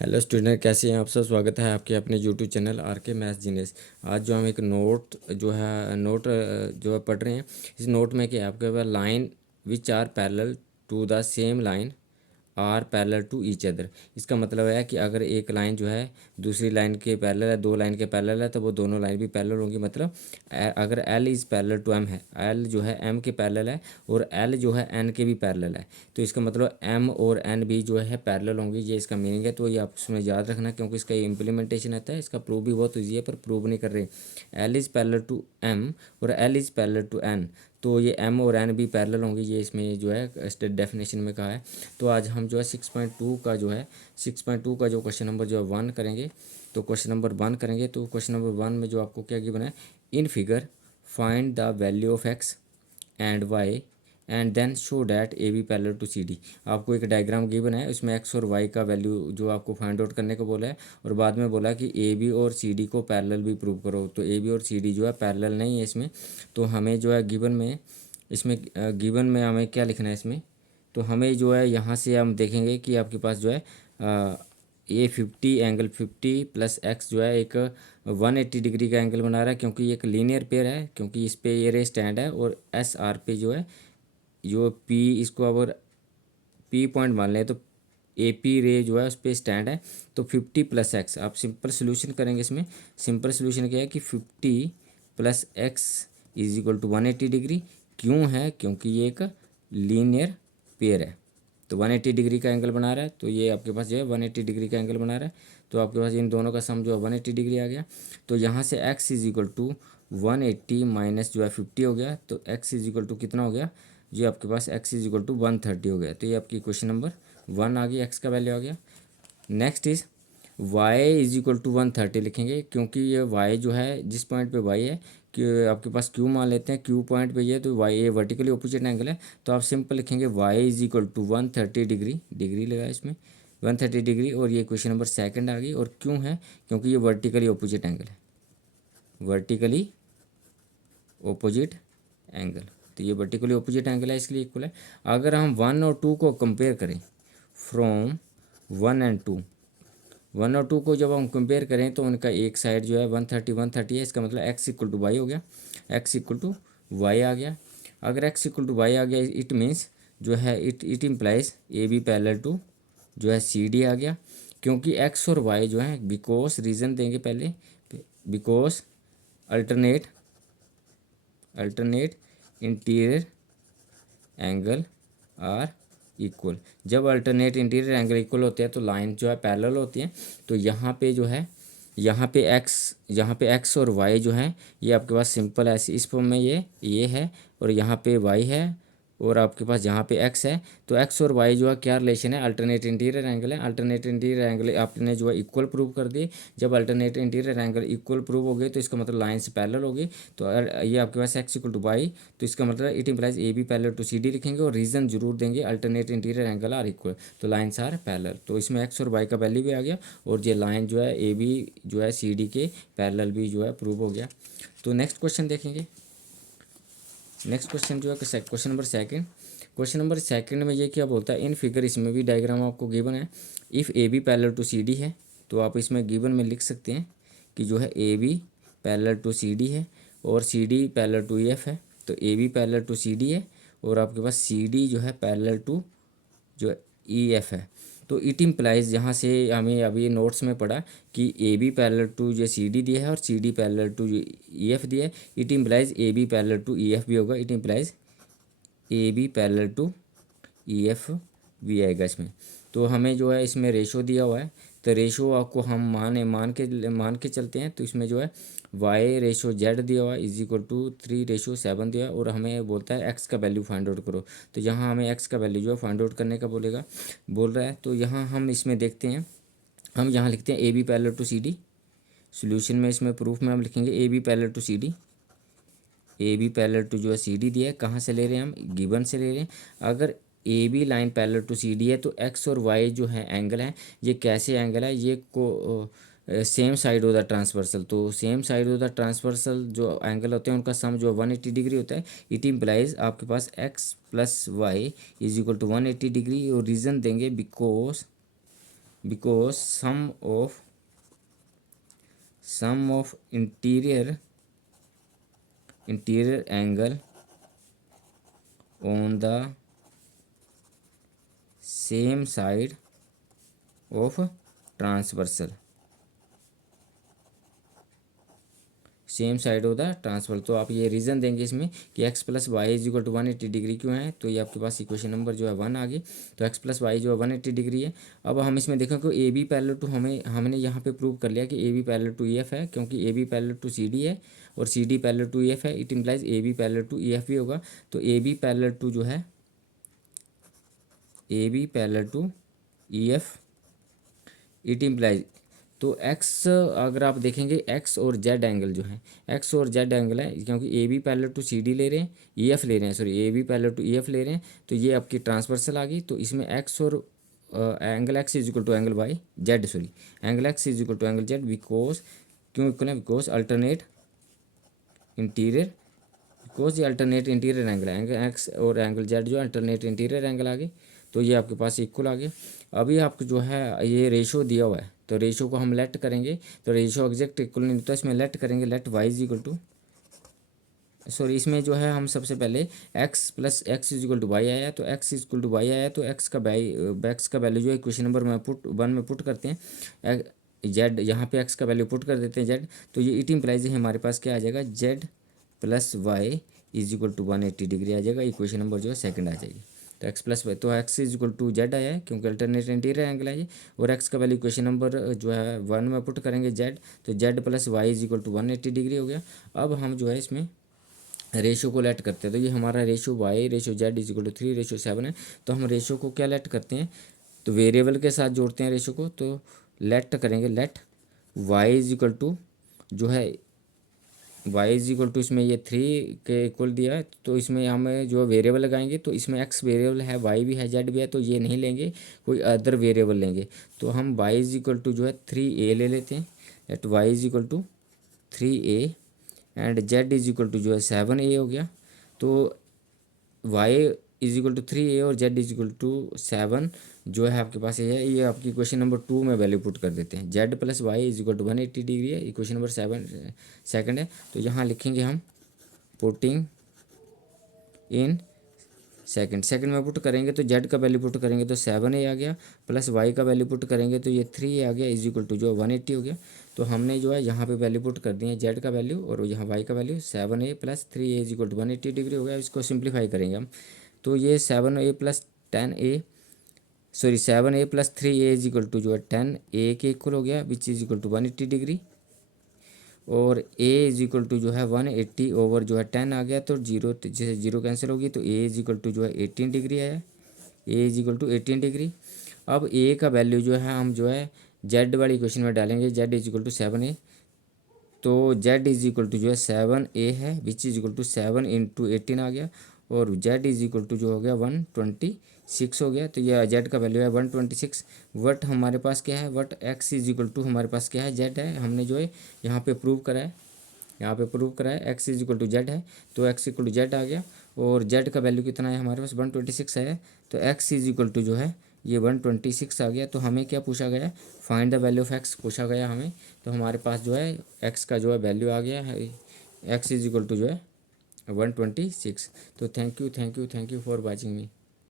Hello student, कैसे हैं आप सब। स्वागत है आपके अपने यूट्यूब चैनल आर के मैथ्स जीनियस। आज जो हम एक नोट जो है पढ़ रहे हैं। इस नोट में क्या है, आपके पास line which are parallel to the same line are parallel to each other. इसका मतलब है कि अगर एक लाइन जो है दूसरी लाइन के पैरेलल है, दो लाइन के पैरेलल है, तो वो दोनों लाइन भी पैरेलल होंगी। मतलब अगर L is parallel to M है, एल जो है एम के पैरेलल है और एल जो है एन के भी पैरेलल है, तो इसका मतलब एम और एन भी जो है पैरेलल होंगी। ये इसका मीनिंग है। तो ये आप उसमें याद रखना, क्योंकि इसका ये इंप्लीमेंटेशन आता है। इसका प्रूव भी बहुत ईजी है, पर प्रूव नहीं कर रहे। L is parallel to M और L is parallel to N, तो ये एम और एन भी पैरेलल होंगे। ये इसमें जो है डेफिनेशन में कहा है। तो आज हम जो है 6.2 का जो है 6.2 का जो क्वेश्चन नंबर जो है 1 करेंगे। तो क्वेश्चन नंबर 1 करेंगे। तो क्वेश्चन नंबर 1 में जो आपको क्या गिवन है, in figure find the value of x and y and then show that A B parallel to C D. आपको एक डायग्राम गिवन है, उसमें एक्स और वाई का वैल्यू जो आपको फाइंड आउट करने को बोला है, और बाद में बोला कि ए बी और सी डी को पैरेलल भी प्रूव करो। तो ए बी और सी डी जो है पैरेलल नहीं है इसमें। तो हमें जो है गिवन में हमें क्या लिखना है इसमें। तो हमें जो है यहाँ से हम देखेंगे कि आपके पास जो है ए 50 एंगल 50 प्लस एक्स जो है एक 180 डिग्री का एंगल बना रहा है, क्योंकि ये एक लीनियर पेयर है, क्योंकि इस पे ये रे स्टैंड है। और एस आर पे जो है जो पी, इसको अगर पी पॉइंट मान लें तो ए पी रे जो है उस पर स्टैंड है। तो 50 प्लस एक्स, आप सिंपल सोल्यूशन करेंगे इसमें। सिंपल सोल्यूशन क्या है कि 50 plus x is equal to 180 degree. क्यों है? क्योंकि ये एक लीनियर पेयर है। तो 180 डिग्री का एंगल बना रहा है, तो ये आपके पास जो है 180 डिग्री का एंगल बना रहा है। तो आपके पास इन दोनों का सम जो है 180 डिग्री आ गया। तो यहाँ से x is equal to 180 minus जो है 50 हो गया। तो x इज इक्वल टू कितना हो गया, जो आपके पास x इज इक्वल टू 130 हो गया। तो ये आपकी क्वेश्चन नंबर 1 आ गई, x का वैल्यू आ गया। Next is y is equal to 130 लिखेंगे, क्योंकि ये y जो है जिस पॉइंट पे y है, कि आपके पास q मान लेते हैं, q पॉइंट पे ये, तो y ये वर्टिकली ऑपोजिट एंगल है। तो आप सिंपल लिखेंगे y is equal to 130 degree, degree लगा इसमें 130 डिग्री। और ये क्वेश्चन नंबर सेकंड आ गई। और क्यों है? क्योंकि ये वर्टिकली ऑपोजिट एंगल है, वर्टिकली ऑपोजिट एंगल। तो ये वर्टिकली ऑपोजिट एंगल है, इसके लिए इक्वल है। अगर हम 1 और 2 को कंपेयर करें, फ्रॉम 1 एंड 2, 1 और 2 को जब हम कंपेयर करें तो उनका एक साइड जो है 130 है। इसका मतलब एक्स इक्वल टू वाई हो गया, एक्स इक्वल टू वाई आ गया। अगर एक्स इक्वल टू वाई आ गया, इट मीन्स जो है it implies A B parallel to जो है सी डी आ गया। क्योंकि एक्स और वाई जो है, बिकॉज रीज़न देंगे पहले, because alternate interior angle are equal. जब अल्टरनेट इंटीरियर एंगल इक्वल होते हैं तो लाइन जो है पैरेलल होती है। तो यहाँ पे जो है, यहाँ पे एक्स और वाई जो है, ये आपके पास सिंपल ऐसे इस फॉर्म में ये है, और यहाँ पे वाई है, और आपके पास यहाँ पे एक्स है। तो एक्स और वाई जो है क्या रिलेशन है, अल्टरनेट इंटीरियर एंगल है। अल्टरनेट इंटीरियर एंगल आपने जो है इक्वल प्रूव कर दिए। जब alternate interior angle equal prove हो गए तो इसका मतलब लाइन से पैरेलल होगी। तो ये आपके पास एक्स इक्वल टू वाई, तो इसका मतलब it implies A B parallel to C D लिखेंगे, और रीजन जरूर देंगे alternate interior angle are equal, तो लाइन्स आर पैरेलल। तो इसमें एक्स और वाई का वैल्यू भी आ गया, और ये लाइन जो है ए बी जो है सी डी के पैरेलल भी जो है प्रूव हो गया। तो नेक्स्ट क्वेश्चन देखेंगे। नेक्स्ट क्वेश्चन जो है question number second. Question number second में ये क्या बोलता है, इन फिगर, इसमें भी डायग्राम आपको गिवन है। If A B parallel to C D है, तो आप इसमें गिवन में लिख सकते हैं कि जो है A B parallel to C D है, और C D parallel to E F है। तो A B parallel to C D है, और आपके पास सी डी जो है पैरेलल टू जो ई एफ है। तो इट इम्प्लाइज, यहाँ से हमें अभी नोट्स में पढ़ा कि ए बी पैरेलल टू जो सी डी दिया है, और C D parallel to E F दिया है। It implies A B parallel to E F भी होगा। It implies A B parallel to E F भी आएगा इसमें। तो हमें जो है इसमें रेशो दिया हुआ है, तो रेशो आपको हम मान के चलते हैं। तो इसमें जो है वाई रेशो जेड दिया हुआ है इज इक्वल टू 3:7 दिया है, और हमें बोलता है एक्स का वैल्यू फाइंड आउट करो। तो यहाँ हमें एक्स का वैल्यू जो है फाइंड आउट करने का बोल रहा है। तो यहाँ हम इसमें देखते हैं, हम यहाँ लिखते हैं A B parallel to C D. Solution में इसमें प्रूफ में हम लिखेंगे A B parallel to C D. A B parallel to जो है सी डी दिया है, कहाँ से ले रहे हैं हम, गिवन से ले रहे हैं। अगर A B line parallel to C D है, तो एक्स और वाई जो है एंगल है, ये कैसे एंगल है, ये को same side of the transversal. तो same side of the transversal जो एंगल होते हैं उनका सम जो 180 डिग्री होता है। इट इम्प्लाइज आपके पास X plus Y is equal to 180 degree, और रीज़न देंगे because because sum of interior angle on the same side of transversal, same side of the transversal. तो आप ये रीज़न देंगे इसमें कि x plus Y is equal to 180 degree क्यों है, तो ये आपके पास इक्वेशन नंबर जो है 1 आ गई। तो एक्स प्लस वाई जो है 180 डिग्री है। अब हम इसमें देखें कि ए बी पैरेलल टू हमने यहाँ पे प्रूव कर लिया कि A B parallel to E F है, क्योंकि A B parallel to C D है और C D parallel to E F है। It implies A B parallel to E F भी होगा। तो ए बी पैरेलल टू जो है A B parallel to E F it implies, तो X अगर आप देखेंगे एक्स और जेड एंगल जो है, एक्स और जेड एंगल है, क्योंकि A B parallel to C D ले रहे हैं, ई एफ ले रहे हैं, sorry A B parallel to E F ले रहे हैं, तो ये आपकी ट्रांसवर्सल आ गई। तो इसमें एक्स और angle x is equal to angle y z, sorry angle x is equal to angle z, because क्यों इक्वल है, बिकॉज अल्टरनेट इंटीरियर, बिकॉज ये अल्टरनेट इंटीरियर एंगल है, एंगल एक्स और एंगल जेड जो अल्टरनेट इंटीरियर एंगल आ गई। तो ये आपके पास इक्वल आ गया। अभी आपको जो है ये रेशो दिया हुआ है, तो रेशो को हम लेट करेंगे, तो रेशो एग्जैक्ट इक्वल नहीं होता, इसमें लेट करेंगे, let y is equal to, sorry इसमें जो है हम सबसे पहले x plus x is equal to y आया, तो x is equal to y आया, तो एक्स का वैल्यू जो है क्वेश्चन नंबर में वन में पुट करते हैं, जेड यहाँ पे एक्स का वैल्यू पुट कर देते हैं जेड, तो ये इट इम्प्लाइज है हमारे पास क्या आ जाएगा, Z plus Y is equal to 180 degree आ जाएगा। इक्वेशन नंबर जो है सेकंड आ जाएगी। तो एक्स प्लस वाई, तो x is equal to Z आया है क्योंकि अल्टरनेट इंटीरियर एंगल है ये, और एक्स का वैल्यू इक्वेशन नंबर जो है 1 में पुट करेंगे जेड, तो z plus Y is equal to 180 degree हो गया। अब हम जो है इसमें रेशो को लेट करते हैं, तो ये हमारा ratio y ratio z is equal to 3:7 है। तो हम रेशो को क्या लेट करते हैं, तो वेरिएबल के साथ जोड़ते हैं रेशो को, तो लेट करेंगे, let y is equal to जो है वाई इज इक्वल टू, इसमें ये 3 के इक्वल दिया है, तो इसमें हम जो वेरिएबल लगाएंगे, तो इसमें एक्स वेरिएबल है, वाई भी है, जेड भी है, तो ये नहीं लेंगे, कोई अदर वेरिएबल लेंगे। तो हम वाई इज इक्वल टू जो है 3a ले लेते हैं, let y is equal to 3a and z is equal to जो है 7a हो गया। तो Y is equal to 3a और जेड इज इक्वल टू 7 जो है आपके पास ये है, ये आपकी क्वेश्चन नंबर 2 में वैल्यू पुट कर देते हैं। Z plus Y is equal to 180 degree है, इक्वेशन नंबर 7 सेकंड है। तो यहाँ लिखेंगे हम पुटिंग इन सेकंड में पुट करेंगे, तो जेड का वैल्यू पुट करेंगे तो 7a आ गया, प्लस वाई का वैल्यू पुट करेंगे तो ये 3a आ गया, इज इक्वल टू जो 180 हो गया। तो हमने जो है यहाँ पे वैल्यू पुट कर दी है, जेड का वैल्यू और यहाँ वाई का value, 7a plus 3a is equal to 180 degree हो गया। इसको सिंप्लीफाई करेंगे हम, तो ये 7a plus 10a, sorry 7a plus 3a is equal to जो है 10a के इक्वल हो गया, which is equal to 180 degree, और a इज इक्वल टू जो है 180 ओवर जो है 10 आ गया, तो जीरो जैसे जीरो कैंसिल होगी, तो a इज इक्वल टू जो है 18 डिग्री आया, a is equal to 18 degree. अब a का वैल्यू जो है हम जो है z वाली इक्वेशन में डालेंगे, z is equal to 7a, तो z इज इक्वल टू जो है 7a है, which is equal to 7 into 18 आ गया, और z इज इक्वल टू जो हो गया 126 हो गया। तो ये z का वैल्यू है 126। वट हमारे पास क्या है, what x is equal to हमारे पास क्या है, z है, हमने जो है यहाँ पे प्रूव करा है, यहाँ पे प्रूव करा है x is equal to z है, तो x इक्वल टू जेड आ गया, और z का वैल्यू कितना है हमारे पास 126 है, तो x इज इक्वल टू जो है ये 126 आ गया। तो हमें क्या पूछा गया, find the value of x पूछा गया हमें, तो हमारे पास जो है x का जो है वैल्यू आ गया है, x इज इक्वल टू जो है 126। तो thank you for watching me.